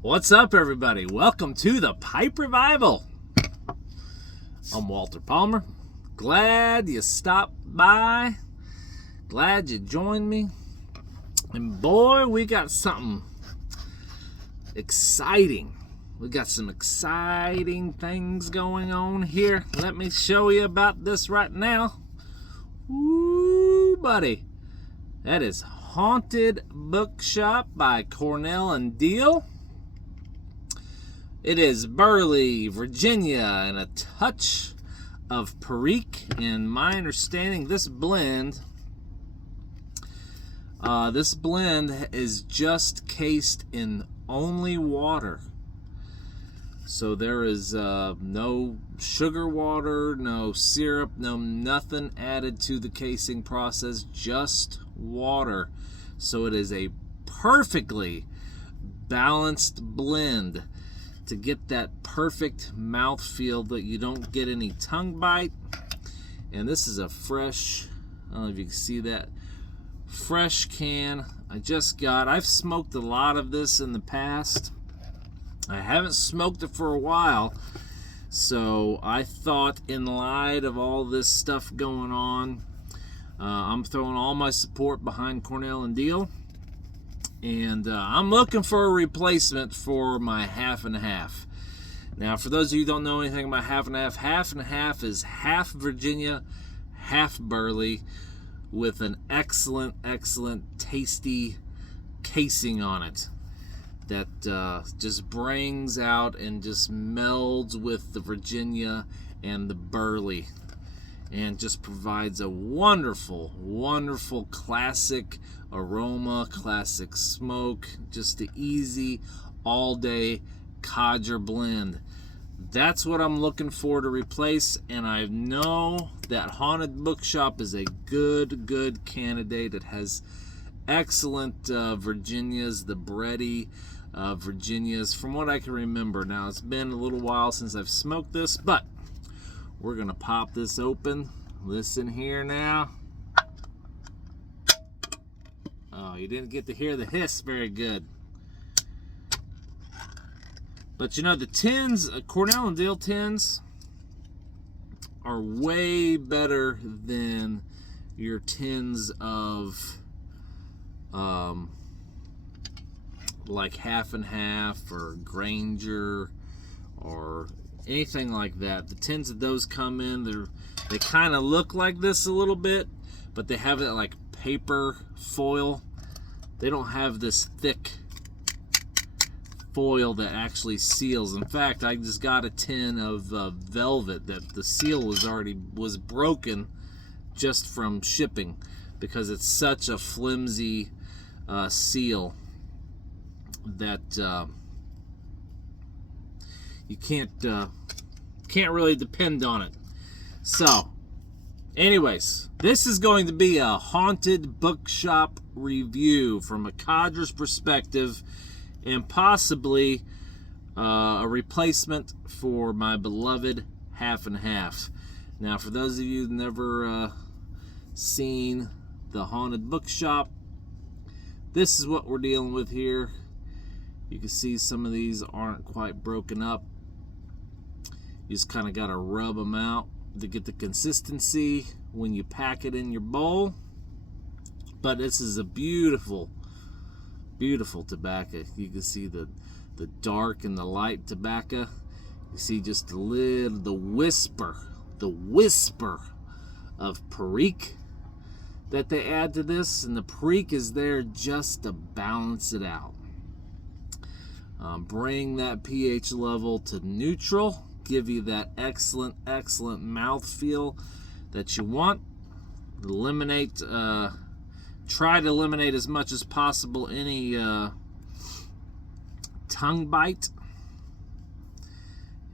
What's up, everybody? Welcome to the Pipe Revival. I'm Walter Palmer. Glad you stopped by. Glad you joined me. And boy, we got something exciting. We got some exciting things going on here. Let me show you about this right now. Woo, buddy. That is Haunted Bookshop by Cornell&Diehl. It is Burley, Virginia, and a touch of Perique. And my understanding, this blend is just cased in only water. So there is no sugar water, no syrup, nothing added to the casing process, just water. So it is a perfectly balanced blend to get that perfect mouthfeel that you don't get any tongue bite. And this is a fresh, I don't know if you can see that, fresh can I just got. I've smoked a lot of this in the past. I haven't smoked it for a while, so I thought, in light of all this stuff going on, I'm throwing all my support behind Cornell&Diehl, and I'm looking for a replacement for my half and half. Now, for those of you who don't know anything about half and half is half Virginia, half Burley, with an excellent, tasty casing on it that just brings out and just melds with the Virginia and the Burley, and just provides a wonderful classic aroma, classic smoke, just the easy all-day codger blend. That's what I'm looking for to replace, and I know that Haunted Bookshop is a good candidate. It has excellent Virginias, the bready Virginias, from what I can remember. Now, it's been a little while since I've smoked this, but we're going to pop this open. Listen here now. Oh, you didn't get to hear the hiss very good. But you know, the tins, Cornell&Diehl tins, are way better than your tins of like half and half or Granger or anything like that. The tins that those come in, they kind of look like this a little bit, but they have that like paper foil. They don't have this thick foil that actually seals. In fact, I just got a tin of velvet that the seal was broken just from shipping, because it's such a flimsy seal that you can't really depend on it. So anyways, this is going to be a Haunted Bookshop review from a codger's perspective, and possibly a replacement for my beloved half and half. Now, for those of you who've never seen the Haunted Bookshop, this is what we're dealing with here. You can see some of these aren't quite broken up. You just kind of got to rub them out to get the consistency when you pack it in your bowl. But this is a beautiful tobacco. You can see the dark and the light tobacco. You see just the whisper of Perique that they add to this, and the Perique is there just to balance it out. Bring that pH level to neutral, give you that excellent mouthfeel that you want. Try to eliminate as much as possible any tongue bite.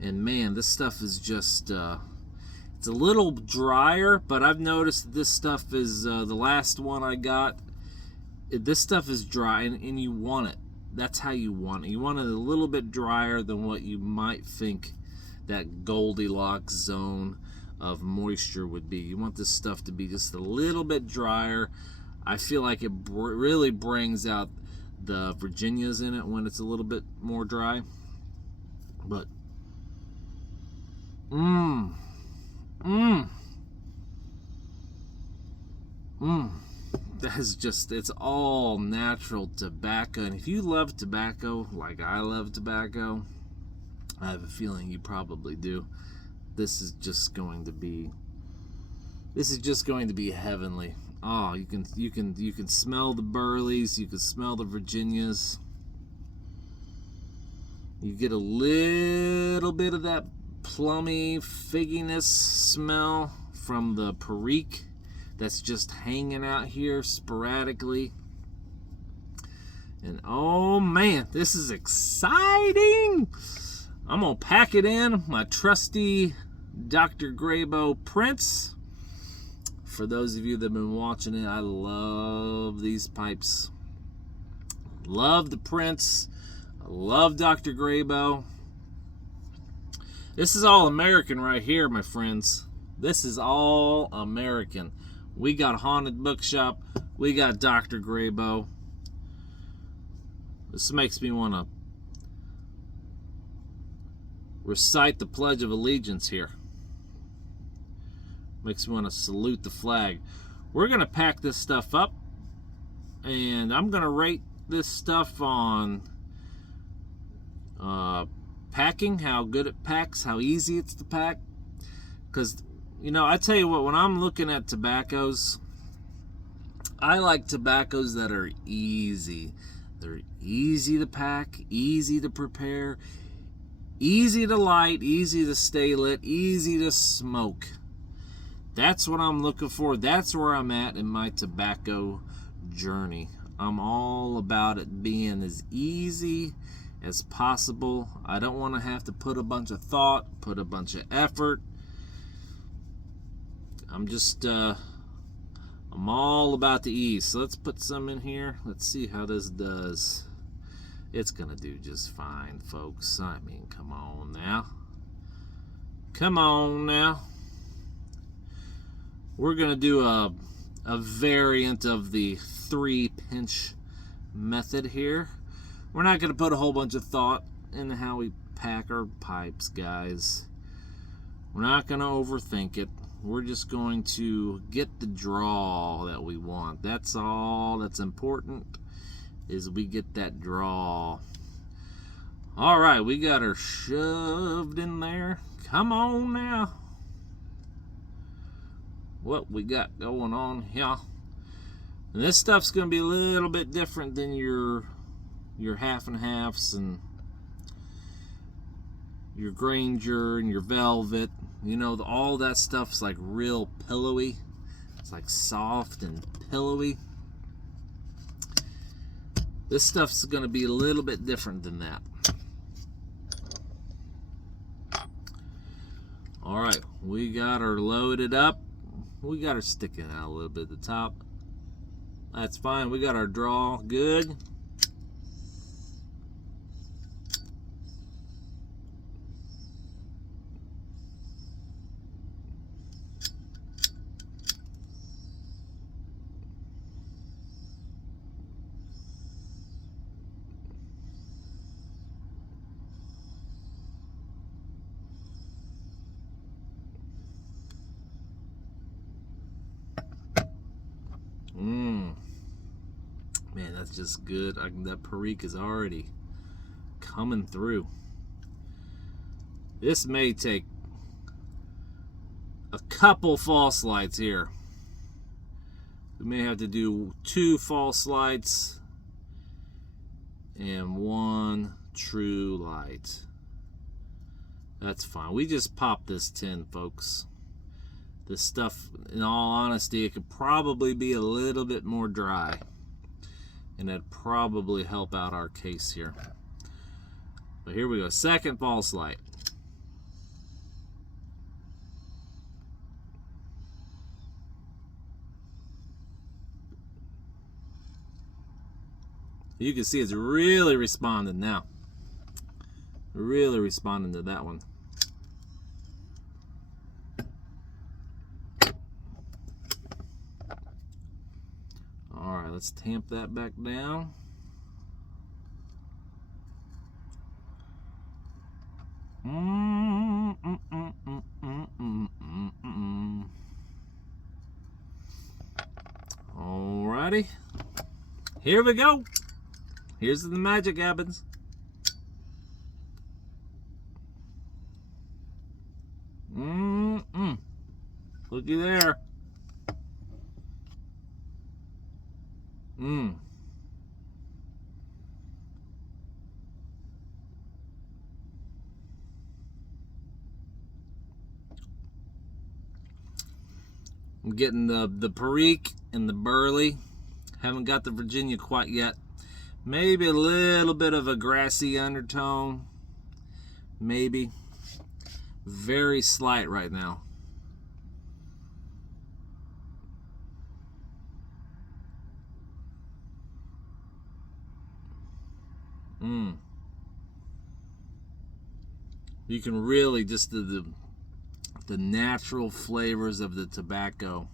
And man, this stuff is just it's a little drier, but I've noticed that this stuff is the last one I got, this stuff is dry, and you want it. That's how you want it. You want it a little bit drier than what you might think that Goldilocks zone of moisture would be. You want this stuff to be just a little bit drier. I feel like it really brings out the Virginias in it when it's a little bit more dry. But that is just, it's all natural tobacco. And if you love tobacco like I love tobacco, I have a feeling you probably do. This is just going to be heavenly. Oh, you can smell the burleys, you can smell the Virginias. You get a little bit of that plummy figginess smell from the Perique that's just hanging out here sporadically. And oh man, this is exciting. I'm gonna pack it in my trusty Dr. Graybo Prince. For those of you that have been watching it, I love these pipes. Love the Prince. I love Dr. Graybo. This is all American right here, my friends. This is all American. We got Haunted Bookshop. We got Dr. Graybo. This makes me want to recite the Pledge of Allegiance here. Makes me want to salute the flag. We're going to pack this stuff up, and I'm going to rate this stuff on packing, how good it packs, how easy it's to pack. Because, you know, I tell you what, when I'm looking at tobaccos, I like tobaccos that are easy. They're easy to pack, easy to prepare, easy to light, easy to stay lit, easy to smoke. That's what I'm looking for. That's where I'm at in my tobacco journey. I'm all about it being as easy as possible. I don't want to have to put a bunch of thought, put a bunch of effort. I'm all about the ease. So let's put some in here. Let's see how this does. It's gonna do just fine, folks. I mean, come on now. Come on now. We're gonna do a variant of the 3-pinch method here. We're not gonna put a whole bunch of thought into how we pack our pipes, guys. We're not gonna overthink it. We're just going to get the draw that we want. That's all that's important, is we get that draw. All right, we got her shoved in there. Come on now. What we got going on here? And this stuff's going to be a little bit different than your half and halves and your Granger and your Velvet. You know, all that stuff's like real pillowy. It's like soft and pillowy. This stuff's going to be a little bit different than that. All right, we got her loaded up. We got her sticking out a little bit at the top. That's fine. We got our draw good. Man, that's just good. That Perique is already coming through. This may take a couple false lights here. We may have to do 2 false lights and 1 true light. That's fine. We just popped this tin, folks. This stuff, in all honesty, it could probably be a little bit more dry. And that'd probably help out our case here. But here we go. Second false light. You can see it's really responding now. Really responding to that one. Alright, let's tamp that back down. Alrighty, here we go. Here's the magic happens. Looky there. I'm getting the Perique and the Burley. Haven't got the Virginia quite yet. Maybe a little bit of a grassy undertone. Maybe. Very slight right now. You can really just the natural flavors of the tobacco.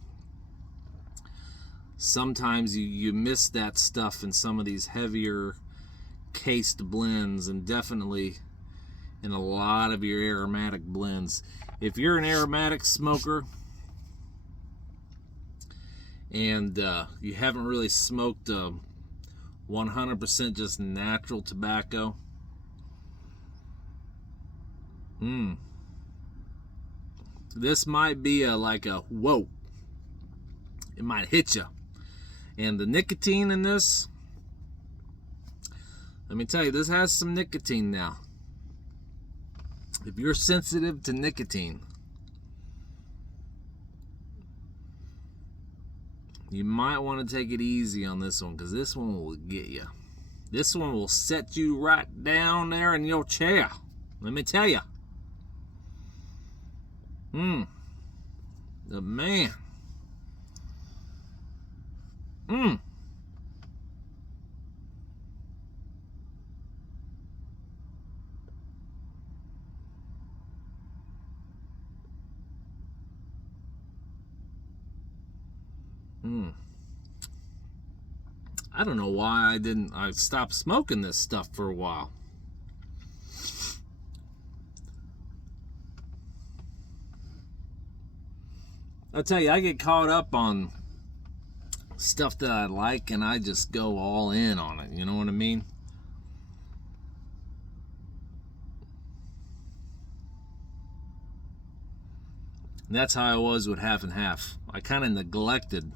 Sometimes you miss that stuff in some of these heavier cased blends, and definitely in a lot of your aromatic blends. If you're an aromatic smoker and you haven't really smoked 100% just natural tobacco, this might be like a whoa. It might hit you. And the nicotine in this, let me tell you, this has some nicotine now. If you're sensitive to nicotine, you might want to take it easy on this one, because this one will get you. This one will set you right down there in your chair. Let me tell you. The man. I don't know why I stopped smoking this stuff for a while. I'll tell you, I get caught up on stuff that I like and I just go all in on it. You know what I mean? And that's how I was with Half and Half. I kind of neglected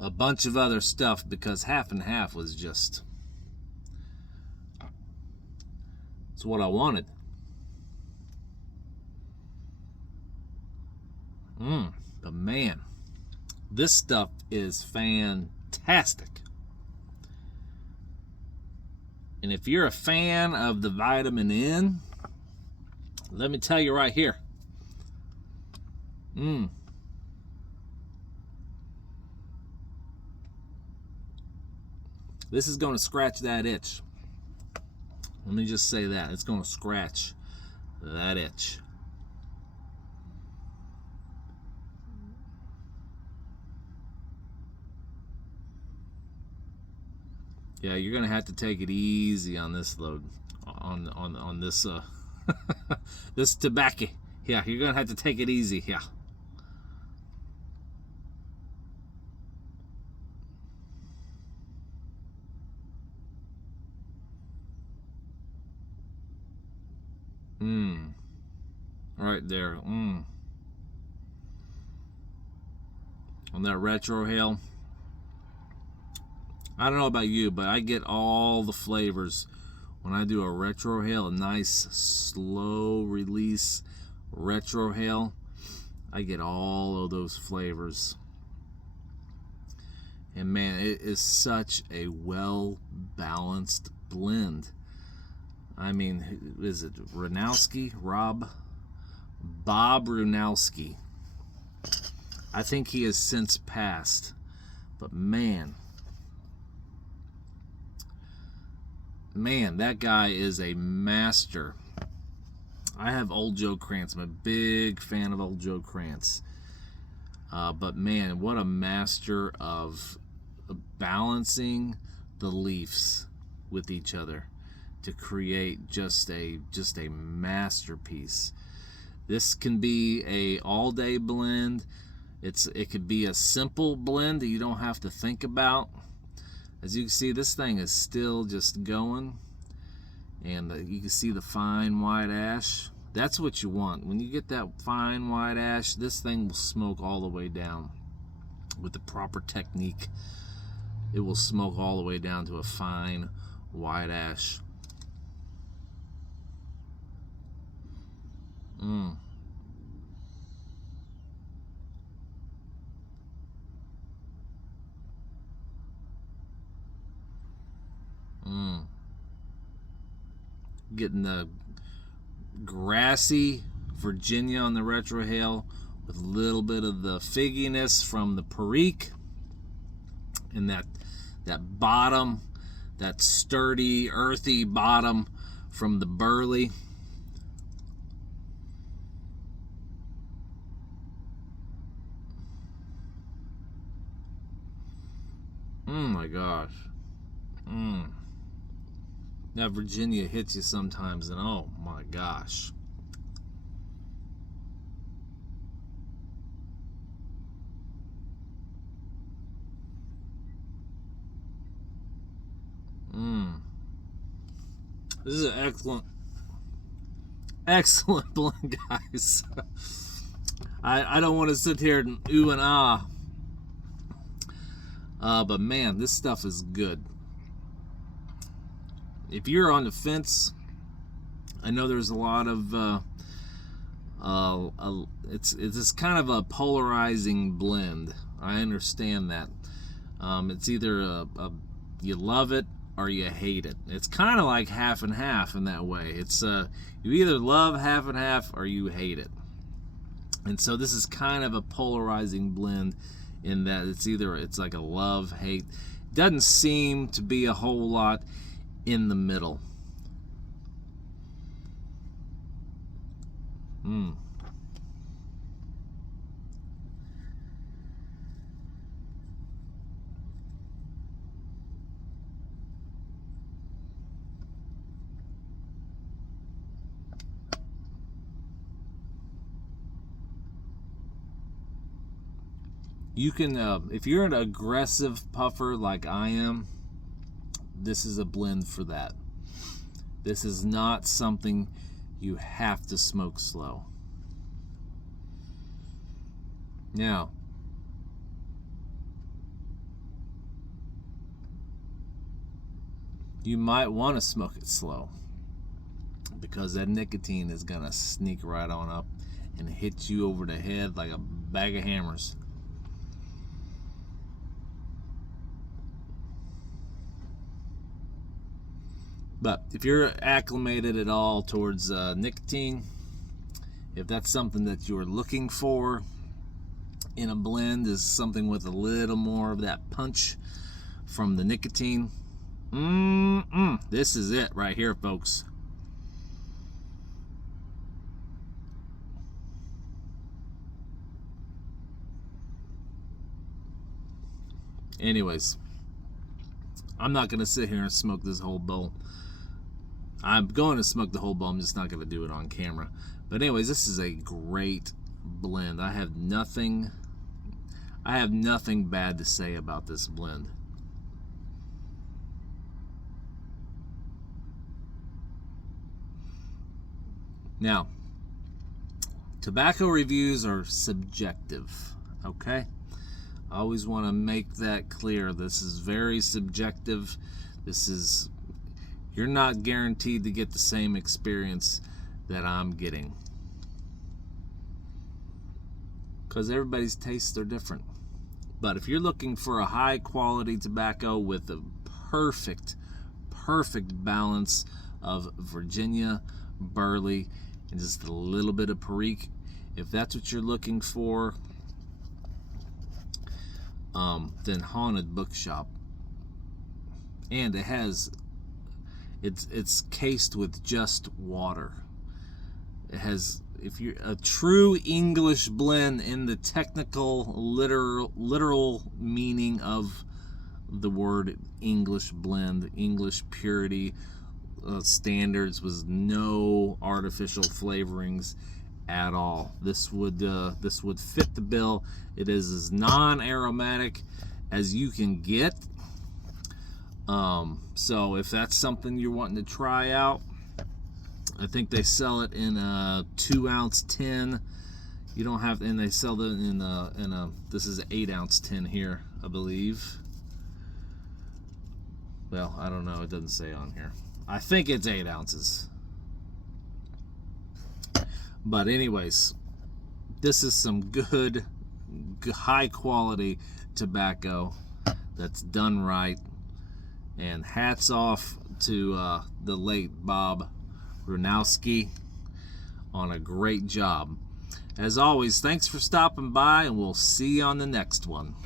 a bunch of other stuff because Half and Half was just, it's what I wanted. But man, this stuff is fantastic. And if you're a fan of the vitamin N, let me tell you right here. This is going to scratch that itch. Let me just say that. It's going to scratch that itch. Yeah, you're gonna have to take it easy on this load, on this this tobacco. Yeah, you're gonna have to take it easy. Yeah. Right there. On that retrohale. I don't know about you, but I get all the flavors when I do a retrohale, a nice slow release retrohale. I get all of those flavors. And man, it is such a well balanced blend. I mean, is it Runowski? Bob Runowski. I think he has since passed. But man, that guy is a master. I have Old Joe Krantz. I'm a big fan of Old Joe Krantz. But man, what a master of balancing the leaves with each other. to create just a masterpiece. This can be a all-day blend. It could be a simple blend that you don't have to think about. As you can see, this thing is still just going, and you can see the fine white ash. That's what you want. When you get that fine white ash, this thing will smoke all the way down. With the proper technique, it will smoke all the way down to a fine white ash. Getting the grassy Virginia on the retrohale with a little bit of the figginess from the Perique, and that bottom, that sturdy, earthy bottom from the Burley. Oh my gosh. That Virginia hits you sometimes, and oh my gosh. This is an excellent blend, guys. I don't want to sit here and ooh and ah. But man, this stuff is good. If you're on the fence, I know there's a lot of it's kind of a polarizing blend. I understand that. It's either you love it or you hate it. It's kind of like half and half in that way. It's you either love half and half or you hate it. And so this is kind of a polarizing blend in that it's like a love hate. Doesn't seem to be a whole lot in the middle. You can, if you're an aggressive puffer like I am, this is a blend for that. This is not something you have to smoke slow. Now, you might want to smoke it slow because that nicotine is going to sneak right on up and hit you over the head like a bag of hammers. But if you're acclimated at all towards nicotine, if that's something that you're looking for in a blend, is something with a little more of that punch from the nicotine, this is it right here, folks. Anyways, I'm not going to sit here and smoke this whole bowl. I'm going to smoke the whole bowl. I'm just not going to do it on camera. But anyways, this is a great blend. I have nothing bad to say about this blend. Now, tobacco reviews are subjective, okay? I always want to make that clear. This is very subjective. You're not guaranteed to get the same experience that I'm getting, because everybody's tastes are different. But if you're looking for a high quality tobacco with a perfect balance of Virginia, Burley, and just a little bit of Perique, if that's what you're looking for, then Haunted Bookshop. And it's cased with just water. It has, if you're a true English blend in the technical literal meaning of the word English blend, English purity, standards, was no artificial flavorings at all. This would fit the bill. It is as non-aromatic as you can get. So if that's something you're wanting to try out, I think they sell it in a 2-ounce tin. You don't have, and they sell it in a this is an 8-ounce tin here, I believe. Well, I don't know. It doesn't say on here. I think it's 8 ounces. But anyways, this is some good high quality tobacco that's done right. And hats off to the late Bob Runowski on a great job. As always, thanks for stopping by, and we'll see you on the next one.